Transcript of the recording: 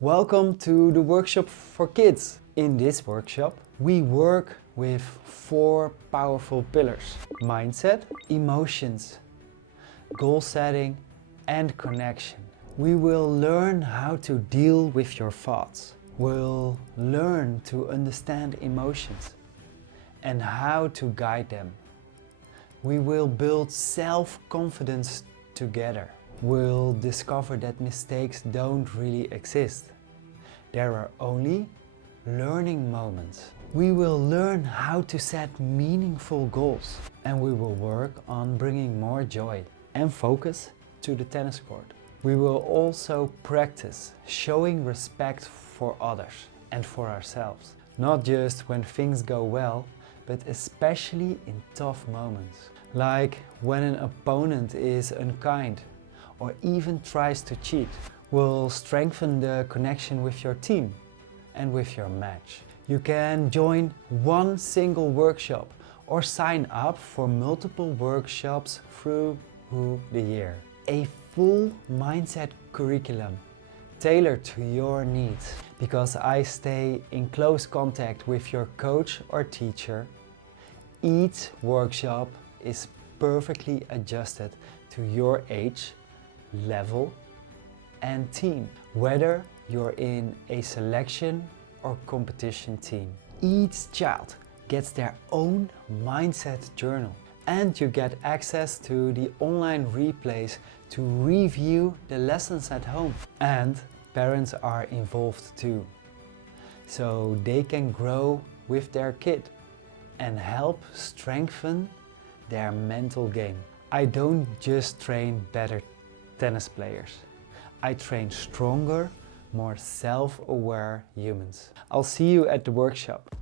Welcome to the workshop for kids. In this workshop, we work with 4 powerful pillars: mindset, emotions, goal setting, and connection. We will learn how to deal with your thoughts. We'll learn to understand emotions and how to guide them. We will build self-confidence together. We'll discover that mistakes don't really exist. There are only learning moments. We will learn how to set meaningful goals, and we will work on bringing more joy and focus to the tennis court. We will also practice showing respect for others and for ourselves, not just when things go well, but especially in tough moments, like when an opponent is unkind or even tries to cheat. Will strengthen the connection with your team and with your match. You can join one single workshop or sign up for multiple workshops through the year. A full mindset curriculum tailored to your needs, because I stay in close contact with your coach or teacher. Each workshop is perfectly adjusted to your age, level, and team, whether you're in a selection or competition team. Each child gets their own mindset journal, and you get access to the online replays to review the lessons at home. And parents are involved too, so they can grow with their kid and help strengthen their mental game. I don't just train better tennis players. I train stronger, more self-aware humans. I'll see you at the workshop.